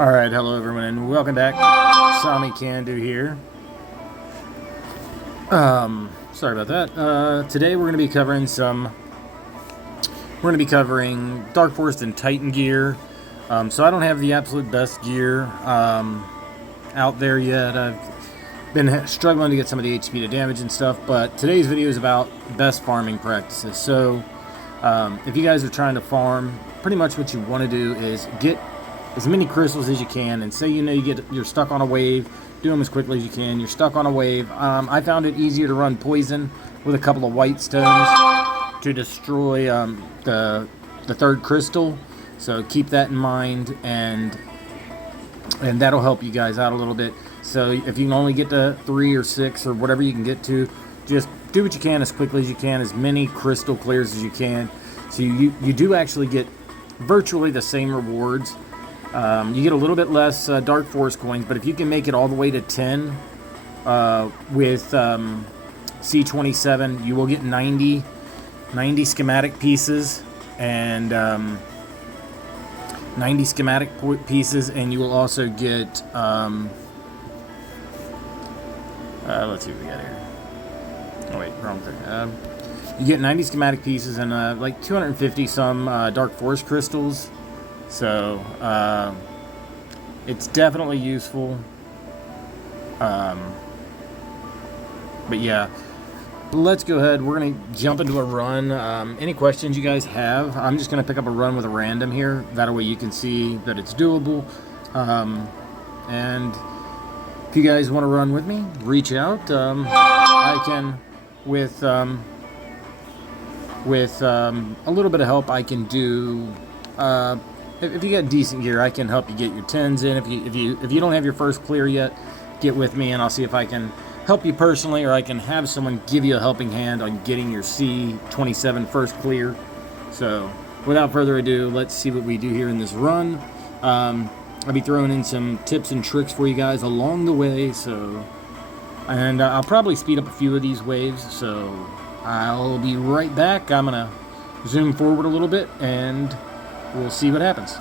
Alright, hello everyone and welcome back. TommyKandu here. Sorry about that. Today we're going to be covering Dark Forest and Titan gear. So I don't have the absolute best gear out there yet. I've been struggling to get some of the HP to damage and stuff, but today's video is about best farming practices. So if you guys are trying to farm, pretty much what you want to do is get as many crystals as you can, and say you're stuck on a wave, do them as quickly as you can. You're stuck on a wave. I found it easier to run poison with a couple of white stones to destroy the third crystal. So keep that in mind, and that'll help you guys out a little bit. So if you can only get to 3 or 6 or whatever you can get to, just do what you can as quickly as you can, as many crystal clears as you can. So you do actually get virtually the same rewards. You get a little bit less Dark Forest coins, but if you can make it all the way to 10 with C27, you will get 90 schematic pieces and 90 schematic pieces, and you will also get let's see what we got here. Oh wait, wrong thing. You get 90 schematic pieces and like 250 some Dark Forest crystals. So it's definitely useful. But yeah, let's go ahead. We're gonna jump into a run. Any questions you guys have, I'm just gonna pick up a run with a random here. That way you can see that it's doable. And if you guys want to run with me, reach out. I can, with a little bit of help, I can do. If you got decent gear, I can help you get your 10s in. If you don't have your first clear yet, get with me and I'll see if I can help you personally, or I can have someone give you a helping hand on getting your C27 first clear. So without further ado, let's see what we do here in this run. I'll be throwing in some tips and tricks for you guys along the way. And I'll probably speed up a few of these waves. So I'll be right back. I'm gonna zoom forward a little bit and we'll see what happens.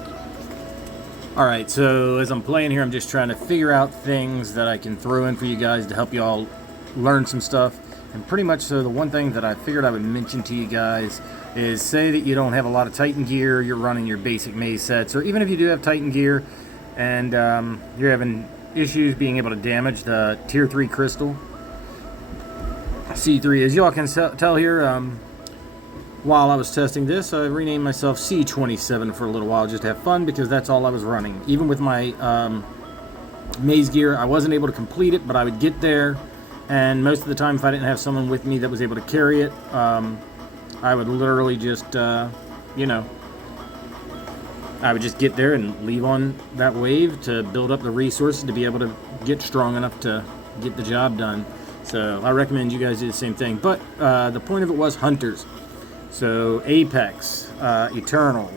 Alright, so as I'm playing here, I'm just trying to figure out things that I can throw in for you guys to help you all learn some stuff. And pretty much so the one thing that I figured I would mention to you guys is, say that you don't have a lot of Titan gear, you're running your basic maze sets, or even if you do have Titan gear and you're having issues being able to damage the tier 3 crystal, C3, as y'all can tell here, while I was testing this, I renamed myself C27 for a little while just to have fun, because that's all I was running. Even with my maze gear, I wasn't able to complete it, but I would get there, and most of the time if I didn't have someone with me that was able to carry it, I would literally just, I would just get there and leave on that wave to build up the resources to be able to get strong enough to get the job done. So I recommend you guys do the same thing. But the point of it was hunters. So Apex, Eternal,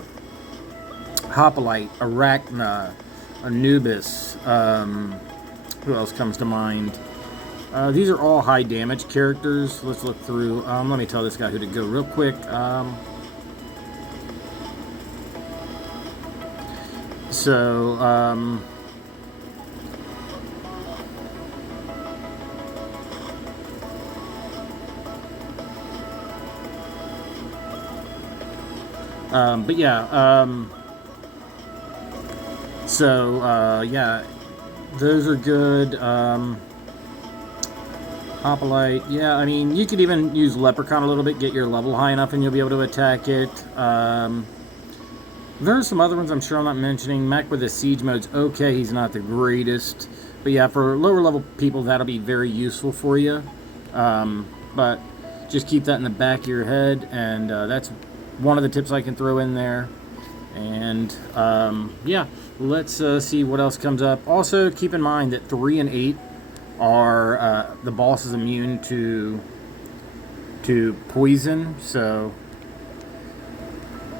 Hoplite, Arachna, Anubis, who else comes to mind? These are all high damage characters. Let's look through. Let me tell this guy who to go real quick. But yeah, yeah, those are good. Hoplite, yeah, I mean, you could even use Leprechaun a little bit, get your level high enough and you'll be able to attack it. There are some other ones I'm sure I'm not mentioning. Mac with his siege mode's okay, he's not the greatest. But yeah, for lower level people, that'll be very useful for you. But just keep that in the back of your head, and that's one of the tips I can throw in there. And yeah, let's see what else comes up. Also, keep in mind that 3 and 8 are the boss is immune to poison, so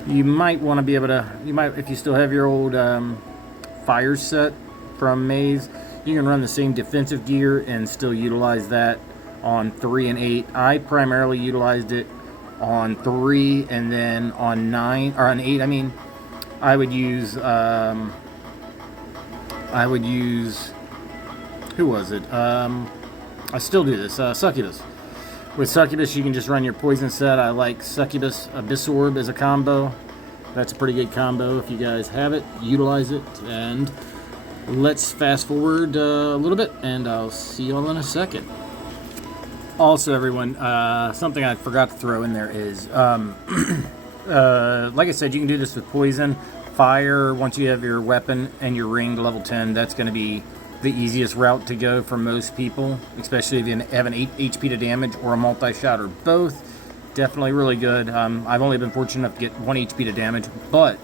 you might want to be able to, if you still have your old fire set from Maze, you can run the same defensive gear and still utilize that on 3 and 8. I primarily utilized it on 3, and then on 9, or on 8, I mean, I would use I would use, who was it? I still do this, Succubus. With Succubus, you can just run your poison set. I like Succubus Abyssorb as a combo. That's a pretty good combo. If you guys have it, utilize it. And let's fast forward a little bit, and I'll see you all in a second. Also, everyone, something I forgot to throw in there is, like I said, you can do this with poison. Fire, once you have your weapon and your ring to level 10, that's going to be the easiest route to go for most people, especially if you have an 8 HP to damage or a multi-shot or both. Definitely really good. I've only been fortunate enough to get 1 HP to damage, but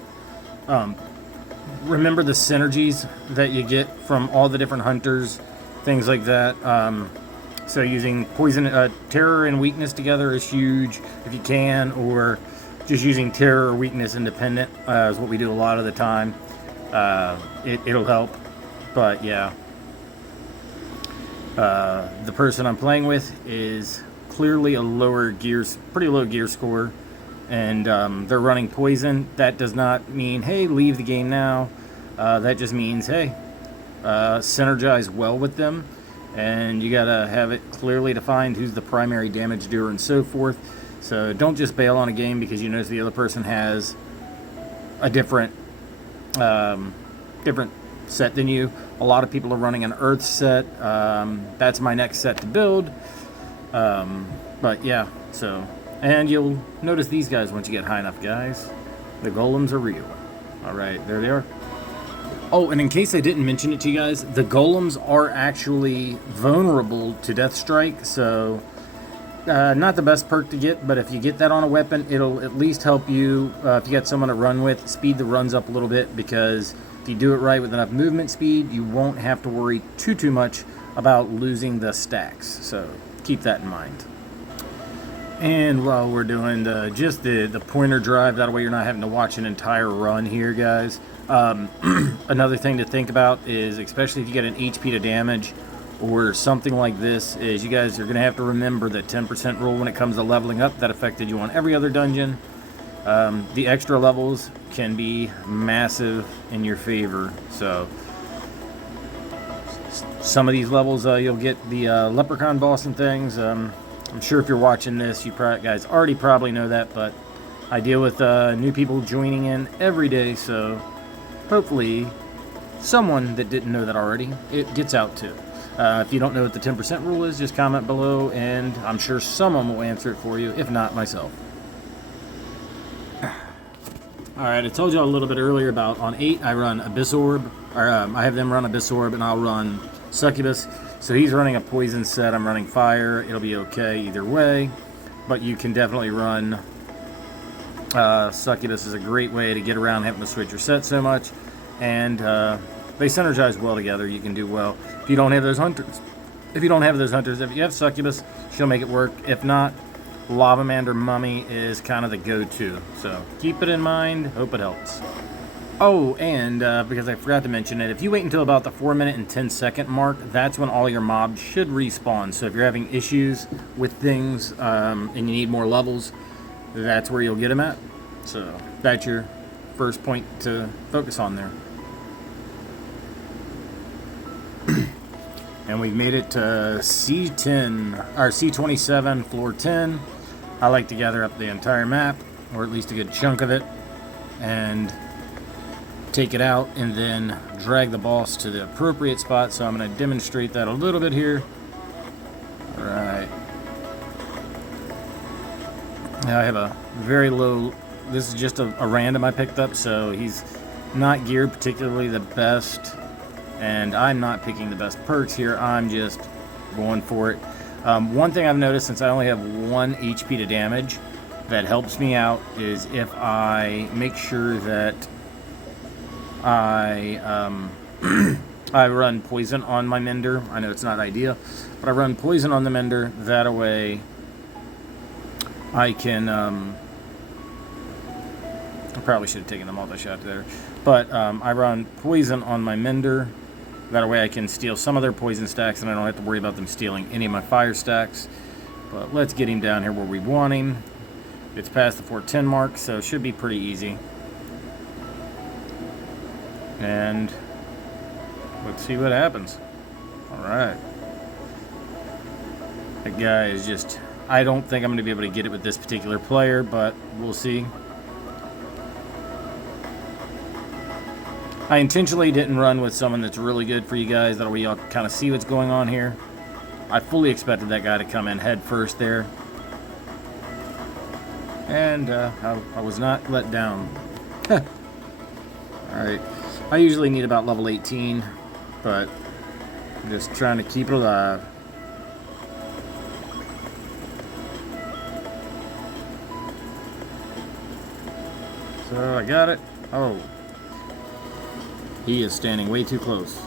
remember the synergies that you get from all the different hunters, things like that. So using poison, terror and weakness together is huge if you can, or just using terror or weakness independent is what we do a lot of the time. It'll help, but yeah. The person I'm playing with is clearly a pretty low gear score, and they're running poison. That does not mean, hey, leave the game now. That just means, hey, synergize well with them, and you gotta have it clearly defined who's the primary damage doer and so forth. So don't just bail on a game because you notice the other person has a different set than you. A lot of people are running an earth set. That's my next set to build. But yeah, so, and you'll notice these guys once you get high enough, guys. The golems are real. All right, there they are. Oh, and in case I didn't mention it to you guys, the golems are actually vulnerable to death strike. So not the best perk to get, but if you get that on a weapon, it'll at least help you, if you got someone to run with, speed the runs up a little bit, because if you do it right with enough movement speed, you won't have to worry too much about losing the stacks. So keep that in mind. And while we're doing the pointer drive, that way you're not having to watch an entire run here, guys. Another thing to think about is, especially if you get an HP to damage or something like this, is you guys are going to have to remember the 10% rule when it comes to leveling up. That affected you on every other dungeon. The extra levels can be massive in your favor. So some of these levels you'll get the leprechaun boss and things. I'm sure if you're watching this, you guys already probably know that, but I deal with new people joining in every day, so hopefully someone that didn't know that already, it gets out to. If you don't know what the 10% rule is, just comment below, and I'm sure someone will answer it for you, if not myself. Alright, I told you a little bit earlier about on 8, I run Abyssorb, or I have them run Abyssorb, and I'll run Succubus. So he's running a poison set, I'm running fire. It'll be okay either way, but you can definitely run Succubus is a great way to get around having to switch your set so much, and they synergize well together. You can do well if you don't have those hunters. If you have Succubus, she'll make it work. If not, Lavamander Mummy is kind of the go-to. So keep it in mind. Hope it helps. Oh, and because I forgot to mention it, if you wait until about the 4-minute and 10-second mark, that's when all your mobs should respawn. So if you're having issues with things and you need more levels, that's where you'll get them at. So that's your first point to focus on there. And we've made it to C10, or C27, floor 10. I like to gather up the entire map, or at least a good chunk of it, and take it out, and then drag the boss to the appropriate spot. So I'm going to demonstrate that a little bit here. All right. Now I have a very low, this is just a random I picked up, so he's not geared particularly the best, and I'm not picking the best perks here. I'm just going for it. One thing I've noticed, since I only have 1 HP to damage, that helps me out is if I make sure that I I run poison on my mender. I know it's not ideal, but I run poison on the mender. That way I can I probably should have taken the multi-shot there, but I run poison on my mender. That way I can steal some of their poison stacks, and I don't have to worry about them stealing any of my fire stacks. But let's get him down here where we want him. It's past the 410 mark, so it should be pretty easy. And let's see what happens. All right. That guy is just... I don't think I'm going to be able to get it with this particular player, but we'll see. I intentionally didn't run with someone that's really good for you guys. That way y'all kind of see what's going on here. I fully expected that guy to come in head first there. And I was not let down. Alright. I usually need about level 18, but I'm just trying to keep it alive. So I got it. Oh. He is standing way too close.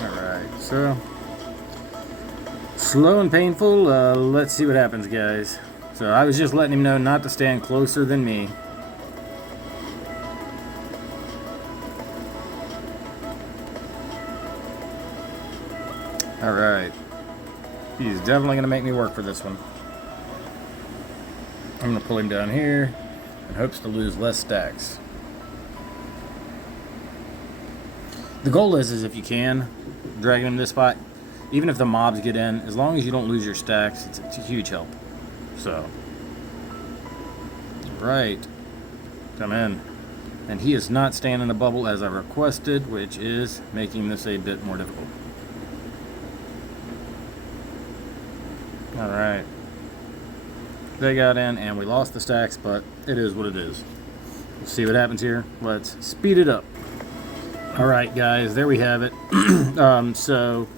Alright, so slow and painful. Let's see what happens, guys. So I was just letting him know not to stand closer than me. Alright. He's definitely going to make me work for this one. I'm going to pull him down here in hopes to lose less stacks. The goal is if you can, dragging him to this spot, even if the mobs get in, as long as you don't lose your stacks, it's a huge help. So. Right. Come in. And he is not staying in the bubble as I requested, which is making this a bit more difficult. Alright. They got in and we lost the stacks, but it is what it is. We'll see what happens here. Let's speed it up. Alright guys, there we have it. So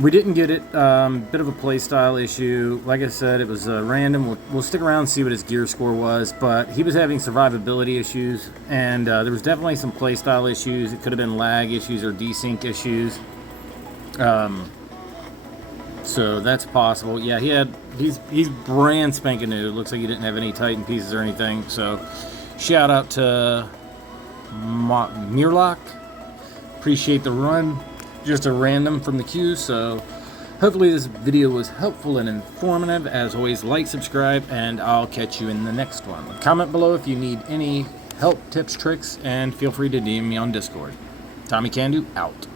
we didn't get it. Bit of a playstyle issue. Like I said, it was random. We'll stick around and see what his gear score was, but he was having survivability issues, and there was definitely some playstyle issues. It could have been lag issues or desync issues. So that's possible. Yeah, he's brand spanking new. It looks like he didn't have any Titan pieces or anything. So shout out to Mirlock. Appreciate the run. Just a random from the queue. So hopefully this video was helpful and informative. As always, like, subscribe, and I'll catch you in the next one. Comment below if you need any help, tips, tricks, and feel free to DM me on Discord. TommyKandu out.